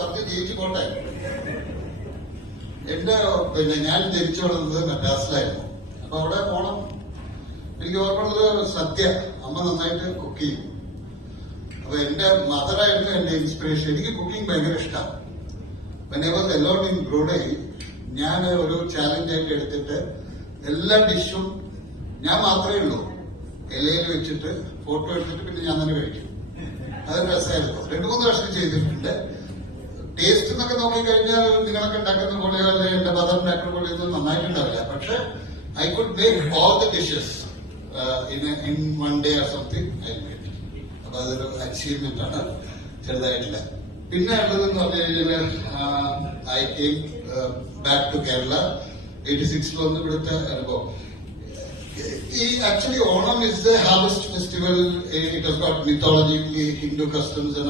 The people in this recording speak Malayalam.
പറഞ്ഞ് ജയിച്ചു പോട്ടെ. എന്റെ ഞാൻ ജനിച്ചു വളർന്നത് മെഡ്രാസിലായിരുന്നു. അപ്പൊ അവിടെ പോണം. എനിക്ക് ഓർമ്മയുള്ളത് സദ്യ. അമ്മ നന്നായിട്ട് കുക്ക് ചെയ്യും. അപ്പൊ എന്റെ മദറായിരുന്നു എന്റെ ഇൻസ്പിറേഷൻ. എനിക്ക് കുക്കിംഗ് ഭയങ്കര ഇഷ്ടമാണ്. When I was alone in Brunei, ഞാൻ ഒരു ചാലഞ്ച് ആയിട്ട് എടുത്തിട്ട് എല്ലാ ഡിഷും ഞാൻ മാത്രമേ ഉള്ളൂ ഇലയിൽ വെച്ചിട്ട് ഫോട്ടോ എടുത്തിട്ട് പിന്നെ ഞാൻ തന്നെ കഴിക്കും. അതൊരു രസമായിരുന്നു. 2-3 വർഷം ചെയ്തിട്ടുണ്ട്. ടേസ്റ്റ് എന്നൊക്കെ നോക്കിക്കഴിഞ്ഞാൽ നിങ്ങളൊക്കെ ഉണ്ടാക്കുന്ന പോലെയോ അല്ലെങ്കിൽ എന്റെ മദർ ഉണ്ടാക്കുന്ന പോലെയോ ഒന്നും നന്നായിട്ടുണ്ടാവില്ല. പക്ഷെ I could make all the dishes in 1 day or something I made. അപ്പൊ അതൊരു അച്ചീവ്മെന്റ് ആണ്, ചെറുതായിട്ടില്ല. പിന്നെ ഉള്ളതെന്ന് പറഞ്ഞു കഴിഞ്ഞാൽ I came back to Kerala 86 വന്ന് ഇവിടുത്തെ അനുഭവം. Actually Onam is the harvest festival. It has got mythology, Hindu customs and